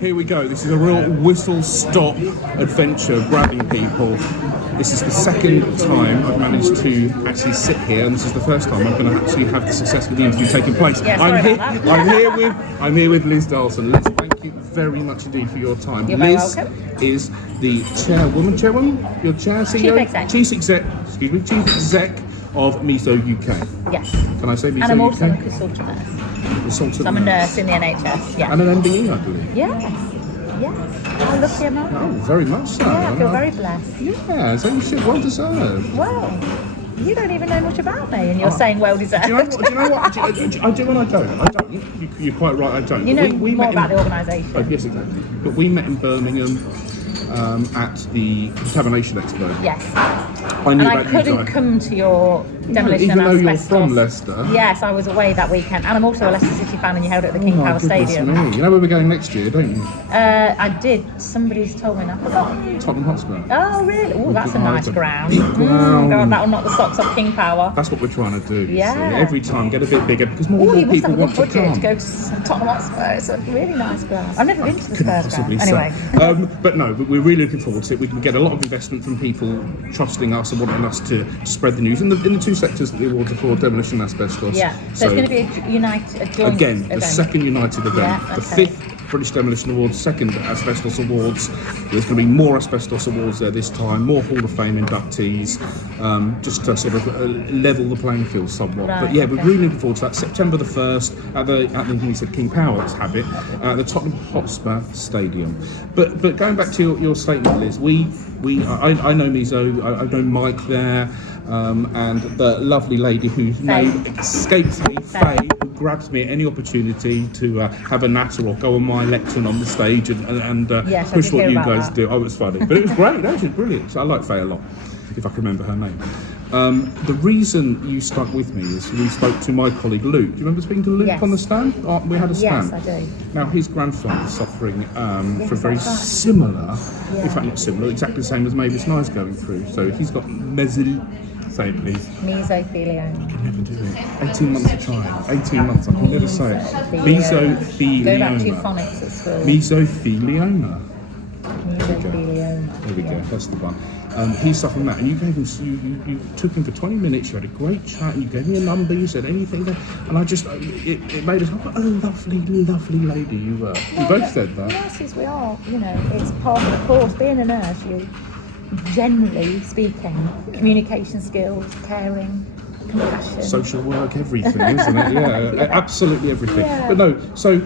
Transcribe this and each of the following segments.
here we go. This is a real whistle-stop adventure, grabbing people. This is the second time I've managed to actually sit here, and this is the first time I'm going to actually have the success of the interview taking place. Yeah, I'm here with Liz Darlison. Liz, thank you very much indeed for your time. You're Liz very welcome. is the chairwoman, your chair, CEO? Chief exec of Meso UK. Yes. Can I say Meso UK? And I'm also a consultant nurse. So I'm a nurse in the NHS. Yeah. And an MBE, I believe. Yes. Yes. How lucky am I? Oh, very much so. Yeah, I feel very blessed. Yeah, so you should, well deserved. Well, you don't even know much about me, and you're saying well deserved. Do you know what? I do and I don't. I don't. You're quite right, I don't. You know more about the organisation. Oh, yes, exactly. But we met in Birmingham at the Contamination Expo. Yes. I knew and I couldn't come to your demolition even and though asbestos. you're from Leicester. Yes, I was away that weekend, and I'm also a Leicester City fan, and you held it at the King Power Stadium. Me. You know where we're going next year, don't you? I did. Somebody's told me, and I forgot. Tottenham Hotspur. Oh, really? Oh, that's a nice ground. Ground. God, that'll knock the socks off King Power. That's what we're trying to do. Yeah. See? Every time, get a bit bigger because more people want to come. To go to Tottenham Hotspur. It's a really nice ground. I've never been to the Spurs ground. Anyway. Anyway. But we're really looking forward to it. We can get a lot of investment from people trusting us and wanting us to spread the news in the two sectors that the awards are for, demolition and asbestos. Yeah. So it's going to be a joint again, event. the second united event. Yeah, the fifth British Demolition Awards, second Asbestos Awards. There's going to be more Asbestos Awards there this time, more Hall of Fame inductees, just to sort of level the playing field somewhat. Right, but yeah, we're really looking forward to that. September the 1st at the you said King Power, let's have it, at the Tottenham Hotspur Stadium. But going back to your statement, Liz, I know Meso, I know Mike there, and the lovely lady whose name escapes me, Faye, who grabs me at any opportunity to have a natter or go on my lectern on the stage and push what you guys do. Oh, it was funny, but it was great. That was brilliant. So I like Faye a lot, if I can remember her name. The reason you stuck with me is we spoke to my colleague Luke. Do you remember speaking to Luke on the stand? We had a stand. Yes, I do. Now his grandfather is suffering from very similar, in fact not similar, exactly the same as Mavis Nye's going through. So he's got say it please. Mesothelioma. I can never do it. 18 months to try. 18 months, I can never say it. Mesothelioma. Go back to phonics at school. Mesothelioma. Mesothelioma. There we go, that's the one. He's suffering that, and you took him for 20 minutes. You had a great chat, and you gave me a number. You said anything, and I just it made us. What a lovely, lovely lady you were. We both said that. Nurses, we are. You know, it's part of the course. Being a nurse, you generally speaking, communication skills, caring, compassion, social work, everything, isn't it? Yeah, absolutely everything. Yeah. But no, so.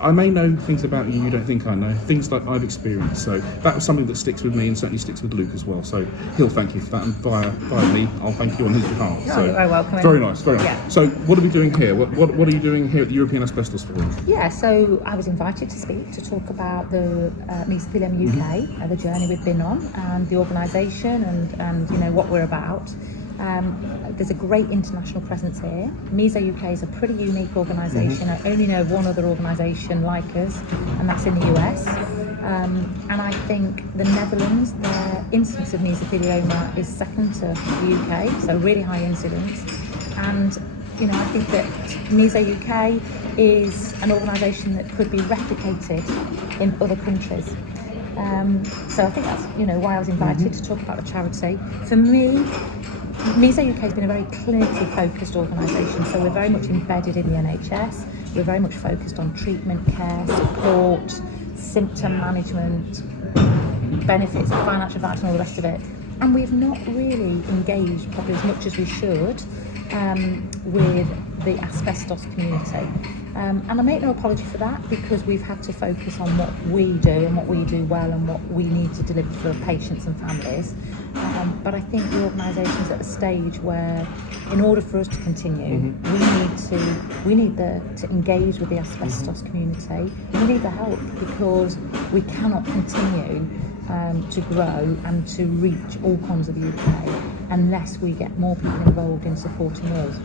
I may know things about you don't think I know, things that I've experienced. So that was something that sticks with me and certainly sticks with Luke as well. So he'll thank you for that, and via me, I'll thank you on his behalf. So you're very welcome. Very nice, very nice. Yeah. So what are we doing here? What are you doing here at the European Asbestos Forum? Yeah, so I was invited to speak to talk about the Mesothelioma UK, the journey we've been on, and the organisation, and you know what we're about. There's a great international presence here. Meso UK is a pretty unique organisation. I only know of one other organisation like us, and that's in the US. And I think the Netherlands, their incidence of mesothelioma is second to the UK, so really high incidence. And you know, I think that Meso UK is an organisation that could be replicated in other countries. So I think that's why I was invited to talk about the charity. For me, Meso UK has been a very clinically focused organisation, so we're very much embedded in the NHS. We're very much focused on treatment, care, support, symptom management, benefits, financial advice and all the rest of it. And we've not really engaged probably as much as we should with the asbestos community. And I make no apology for that, because we've had to focus on what we do and what we do well and what we need to deliver for patients and families. But I think the organisation is at a stage where, in order for us to continue, we need to engage with the asbestos community. We need the help, because we cannot continue to grow and to reach all corners of the UK unless we get more people involved in supporting us.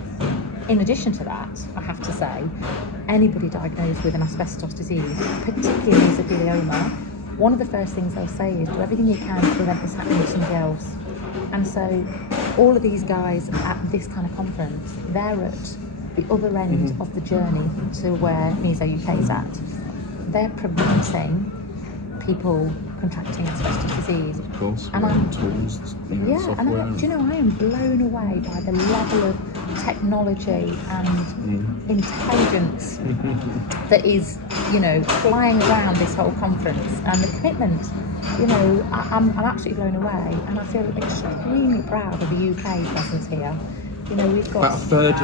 In addition to that, I have to say, anybody diagnosed with an asbestos disease, particularly mesothelioma, one of the first things they'll say is do everything you can to prevent this happening to somebody else. And so all of these guys at this kind of conference, they're at the other end of the journey to where Meso UK is at. they're preventing people contracting asbestos disease. Of course, And I'm tools, Yeah, software. and do you know, I am blown away by the level of technology and intelligence that is, you know, flying around this whole conference, and the commitment. You know, I'm absolutely blown away, and I feel extremely proud of the UK presence here. You know, we've got About a third.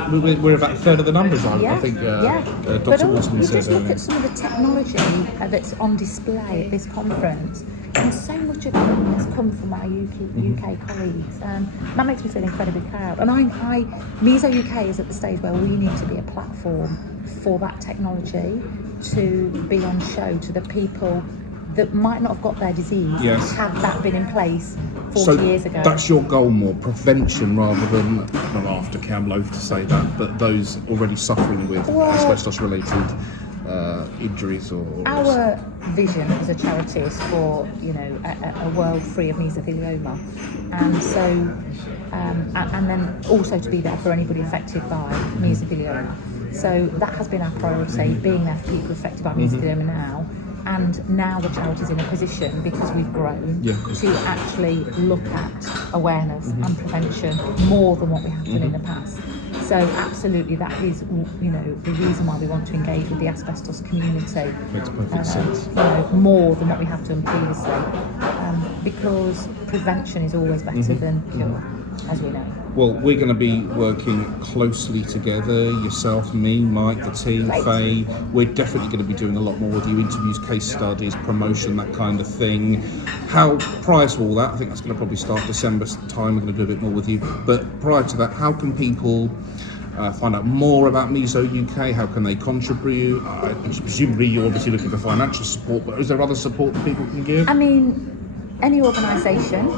We're about a third of the numbers. I think. But Dr. also, Waterman you said just look earlier. at some of the technology that's on display at this conference, and so much of it has come from our UK colleagues. That makes me feel incredibly proud. And Meso UK is at the stage where we need to be a platform for that technology to be on show to the people that might not have got their disease had that been in place 40 years ago. That's your goal, more prevention rather than aftercare. I'm loath to say that, but those already suffering with asbestos-related injuries or. Our vision as a charity is for, you know, a world free of mesothelioma, and so and then also to be there for anybody affected by mesothelioma. So that has been our priority, being there for people affected by mesothelioma now. And now the charity's in a position, because we've grown, to actually look at awareness and prevention more than what we have done in the past. So absolutely, that is, you know, the reason why we want to engage with the asbestos community. Makes perfect sense. You know, more than what we have done previously, because prevention is always better than cure, as we know. Well, we're going to be working closely together, yourself, me, Mike, the team, Faye. We're definitely going to be doing a lot more with you, interviews, case studies, promotion, that kind of thing. How, prior to all that, I think that's going to probably start December time, we're going to do a bit more with you. But prior to that, how can people find out more about Meso UK? How can they contribute? Presumably you're obviously looking for financial support, but is there other support that people can give? I mean, any organisation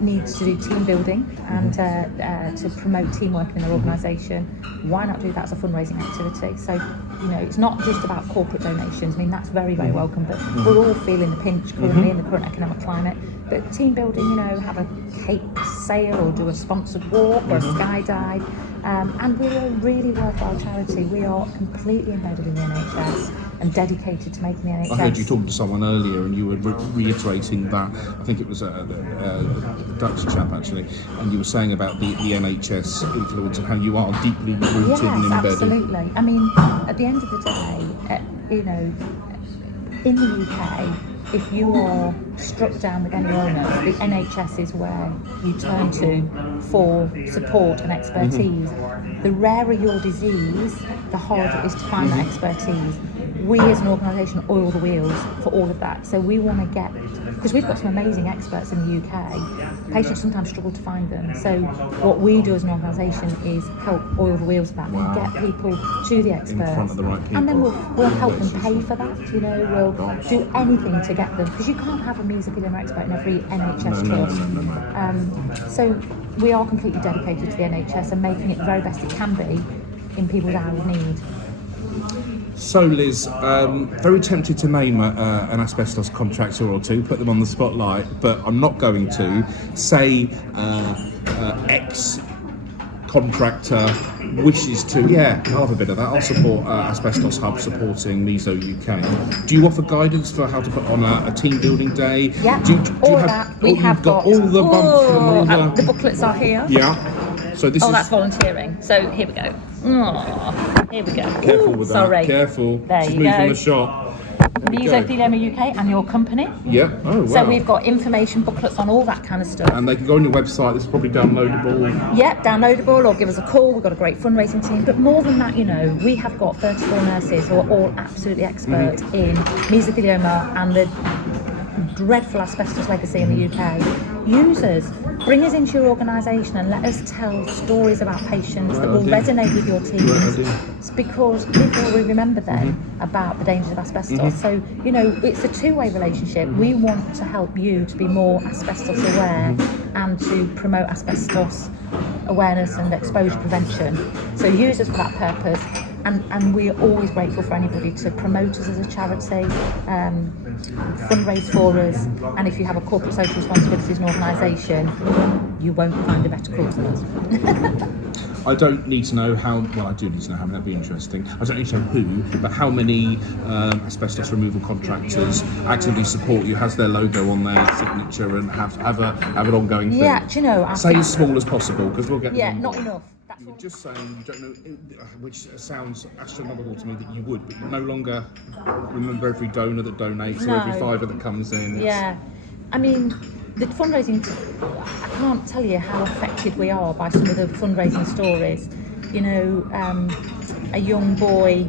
needs to do team building and to promote teamwork in their organisation. Why not do that as a fundraising activity? So, you know, it's not just about corporate donations. I mean, that's very, very welcome, but we're all feeling the pinch currently in the current economic climate. But team building, you know, have a cake sale or do a sponsored walk or a skydive. And we're a really worthwhile charity. We are completely embedded in the NHS and dedicated to making the NHS. I heard you talking to someone earlier and you were reiterating that. I think it was a Dutch chap actually, and you were saying about the NHS influence and how you are deeply rooted and embedded. Yes, absolutely. I mean, at the end of the day, you know, in the UK, if you are struck down with any illness, the NHS is where you turn to for support and expertise. The rarer your disease, the harder it is to find that expertise. We as an organisation oil the wheels for all of that. So we want to get, because we've got some amazing experts in the UK, patients sometimes struggle to find them. So what we do as an organisation is help oil the wheels of that and get people to the experts. In front of the right people. And then we'll help them pay for that, you know, we'll do anything to get them, because you can't have a mesothelioma expert in every NHS trust. So we are completely dedicated to the NHS and making it the very best it can be in people's hour of need. So Liz, very tempted to name an asbestos contractor or two, put them on the spotlight, but I'm not going to. Say ex-contractor wishes to, I'll have a bit of that. I'll support Asbestos Hub supporting Meso UK. Do you offer guidance for how to put on a team building day? Yeah, do you all have, that. We have got all the bumps and all the booklets are here. Yeah. So this is. That's volunteering. So here we go. Here we go. Careful with that. Sorry. Careful. There She's you moving go. the shot. Mesothelioma UK and your company. Yeah. Oh, wow. So we've got information booklets on all that kind of stuff. And they can go on your website. This is probably downloadable. Yeah, downloadable, or give us a call. We've got a great fundraising team. But more than that, you know, we have got 34 nurses who are all absolutely expert in mesothelioma and the dreadful asbestos legacy in the UK. Users, bring us into your organisation and let us tell stories about patients that will resonate with your teams. It's because people will remember then about the dangers of asbestos. So, you know, it's a two-way relationship. We want to help you to be more asbestos aware and to promote asbestos awareness and exposure prevention. So use us for that purpose. and we're always grateful for anybody to promote us as a charity, fundraise for us, and if you have a corporate social responsibility as an organisation, you won't find a better cause than us. I don't need to know how, well, I do need to know how, that'd be interesting. I don't need to know who, but how many asbestos removal contractors actively support you, has their logo on their signature, and have an ongoing thing? Yeah, do you know, say as small as possible, because we'll get them. not enough. You're just saying you don't know, which sounds astronomical to me that you would, but you no longer remember every donor that donates or every fiver that comes in. Yeah, I mean, the fundraising, I can't tell you how affected we are by some of the fundraising stories. You know, a young boy,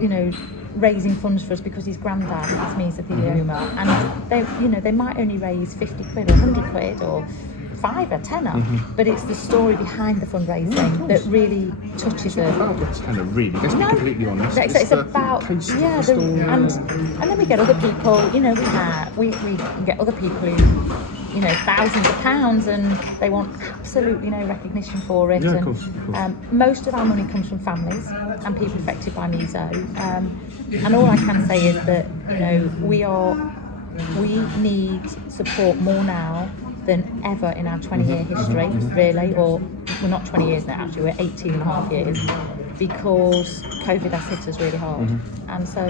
you know, raising funds for us because his granddad has mesothelioma, and they might only raise 50 quid or 100 quid or £5 or £10, but it's the story behind the fundraising that really touches us. Tenner, really. Let's be completely honest. It's about and then we get other people. You know, we get other people who, you know, thousands of pounds, and they want absolutely no recognition for it. Yeah, and of course. Most of our money comes from families and people affected by meso. And all I can say is that, you know, we need support more now than ever in our 20-year history, really, or we're not 20 years now, actually, we're 18 and a half years, because COVID has hit us really hard. And so,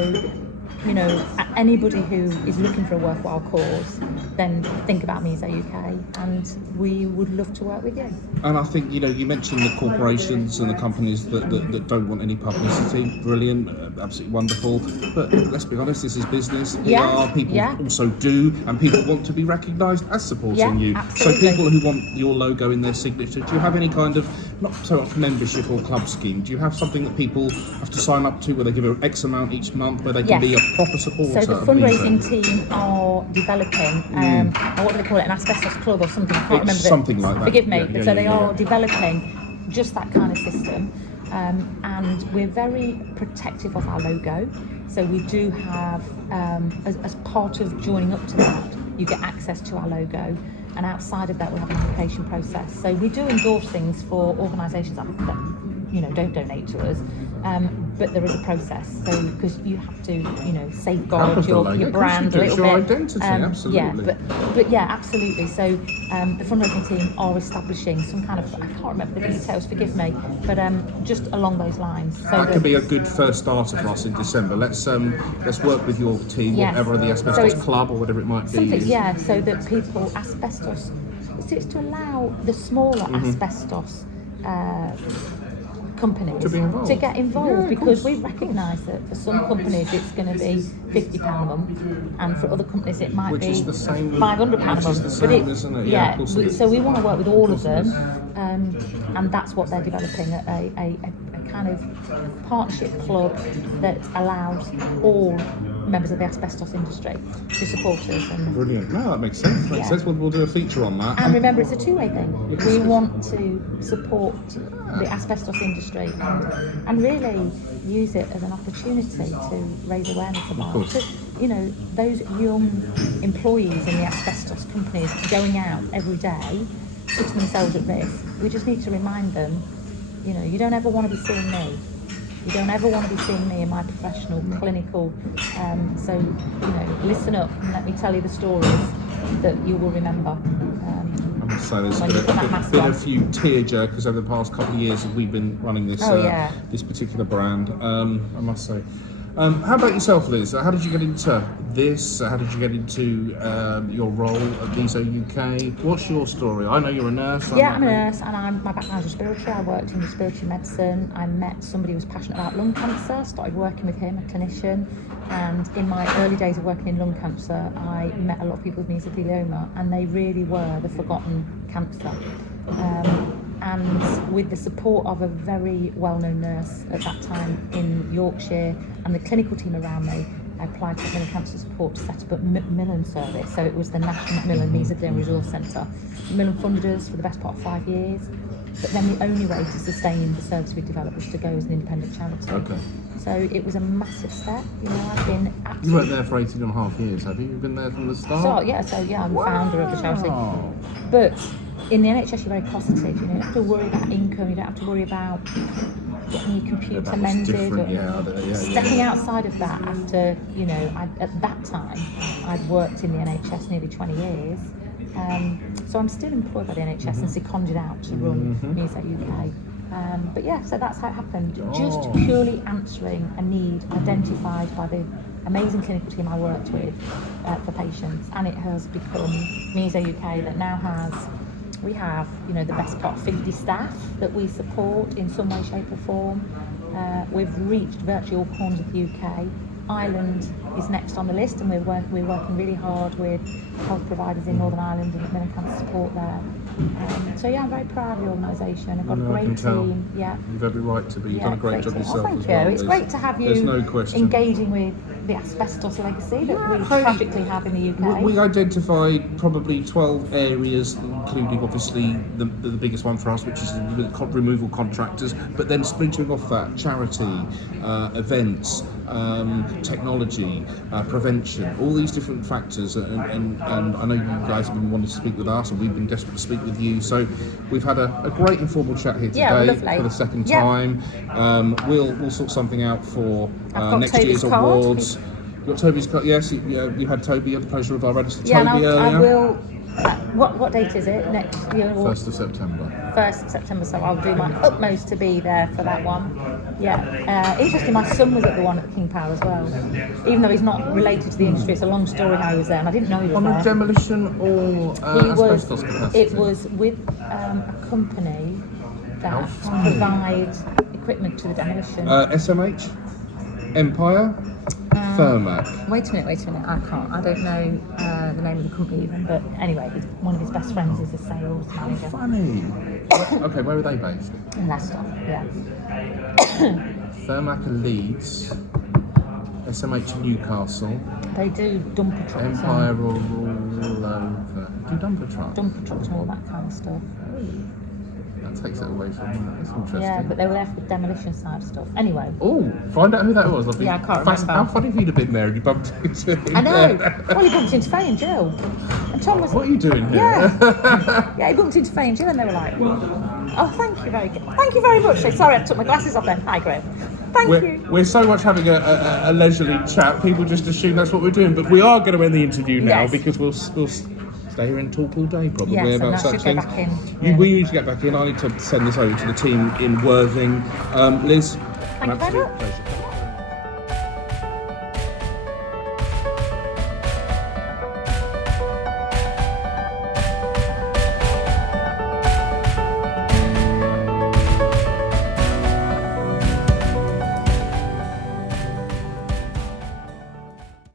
you know, anybody who is looking for a worthwhile cause, then think about Meso UK, and we would love to work with you. And I think, you know, you mentioned the corporations and the companies that don't want any publicity. Brilliant, absolutely wonderful. But let's be honest, this is business. People also do, and people want to be recognised as supporting you. Absolutely. So people who want your logo in their signature, do you have any kind of, not so much membership or club scheme, do you have something that people have to sign up to where they give an X amount each month, where they can be a proper supporter? So the fundraising team are developing, what do they call it, an asbestos club or something? I can't remember. Something like that. Forgive me. So they are developing just that kind of system, and we're very protective of our logo. So we do have, as part of joining up to that, you get access to our logo, and outside of that we have an application process. So we do endorse things for organisations that, you know, don't donate to us, but there is a process. So because you have to, you know, safeguard your brand a little bit. Your identity, absolutely. Yeah, but yeah, absolutely. So the fundraising team are establishing some kind of, I can't remember the details, forgive me, but just along those lines. So that could be a good first starter for us in December. Let's work with your team, whatever the Asbestos Club or whatever it might be. So that people, asbestos, it's to allow the smaller asbestos companies to get involved, because we recognise that for some companies it's going to be £50 a month, and for other companies it might be £500 a month. Isn't it? So we want to work with all of them, and that's what they're developing, a kind of partnership club that allows all members of the asbestos industry to support us. And brilliant. No, that makes sense. We'll do a feature on that. And remember, it's a two-way thing. We want to support the asbestos industry and really use it as an opportunity to raise awareness about it. So, you know, those young employees in the asbestos companies going out every day, putting themselves at risk, we just need to remind them, you know, you don't ever want to be seeing me. You don't ever want to be seeing me in my professional, clinical, so, you know, listen up and let me tell you the stories that you will remember. I must say there's been a few tear jerkers over the past couple of years that we've been running this this particular brand, I must say. How about yourself, Liz? How did you get into this? How did you get into your role at Meso UK? What's your story? I know you're a nurse. I'm a nurse, and my background is respiratory. I worked in respiratory medicine. I met somebody who was passionate about lung cancer, started working with him, a clinician, and in my early days of working in lung cancer, I met a lot of people with mesothelioma, and they really were the forgotten cancer. And with the support of a very well-known nurse at that time in Yorkshire and the clinical team around me, I applied to Macmillan Cancer Support to set up a Macmillan service. So it was the National Macmillan Mesothelioma Resource Centre. Macmillan funded us for the best part of 5 years, but then the only way to sustain the service we developed was to go as an independent charity. Okay. So it was a massive step. You know, I've been absolutely... You weren't there for 18.5 years, have you? You've been there from the start? I'm the founder of the charity. But in the NHS you're very costed, you don't have to worry about income, you don't have to worry about getting your computer That was mended different, or stepping outside of that after, at that time I'd worked in the NHS nearly 20 years. So I'm still employed by the NHS and seconded out to run Meso UK. But yeah, so that's how it happened. Just purely answering a need identified by the amazing clinical team I worked with for patients, and it has become Meso UK that now we have the best part 50 staff that we support in some way, shape or form. We've reached virtually all corners of the UK. Ireland is next on the list, and we're working really hard with health providers in Northern Ireland and admin cancer support there. So yeah, I'm very proud of the organisation. I've got a great team. Yeah, you've every right to be. You've done a great job yourself. Thank as you. well. It's great to have you There's no question. engaging with the asbestos legacy that we tragically have in the UK. We identified probably 12 areas, including obviously the biggest one for us, which is the removal contractors, but then splintering off that, charity, events, technology, prevention, all these different factors, and I know you guys have been wanting to speak with us, and we've been desperate to speak with you, so we've had a great informal chat here today for the second time. We'll sort something out for next year's awards. You got Toby's card? Yes, you had Toby. You had the pleasure of our register Toby earlier. I will. What date is it? Next year? 1st of September. 1st of September, so I'll do my utmost to be there for that one. Yeah. Interesting, my son was at the one at King Power as well. Even though he's not related to the industry, it's a long story how he was there, and I didn't know he was there. On a demolition or asbestos capacity? It was with a company that provides equipment to the demolition. SMH? Empire? Thermac? Wait a minute, I don't know the name of the company even, but anyway, one of his best friends is a sales manager. Funny. Okay, where are they based? In Leicester, yeah. Thermac are Leeds, SMH Newcastle. They do dumper trucks. Empire all over. Do dumper trucks? Dumper trucks and all that kind of stuff. That takes it away from that. That's interesting. Yeah, but they were there for the demolition side stuff. Anyway. Oh, find out who that was. I can't remember. How funny if you'd have been there and you bumped into him. I know. Well, he bumped into Faye and Jill. And Tom was... What are you doing here? Yeah, he bumped into Faye and Jill and they were like, oh, thank you very good. Thank you very much. Sorry, I took my glasses off then. Hi, Graham. Thank you. We're so much having a leisurely chat. People just assume that's what we're doing. But we are going to end the interview now because we'll stay here and talk all day probably about such things. We need to get back in. I need to send this over to the team in Worthing. Liz, thank you very much. Pleasure.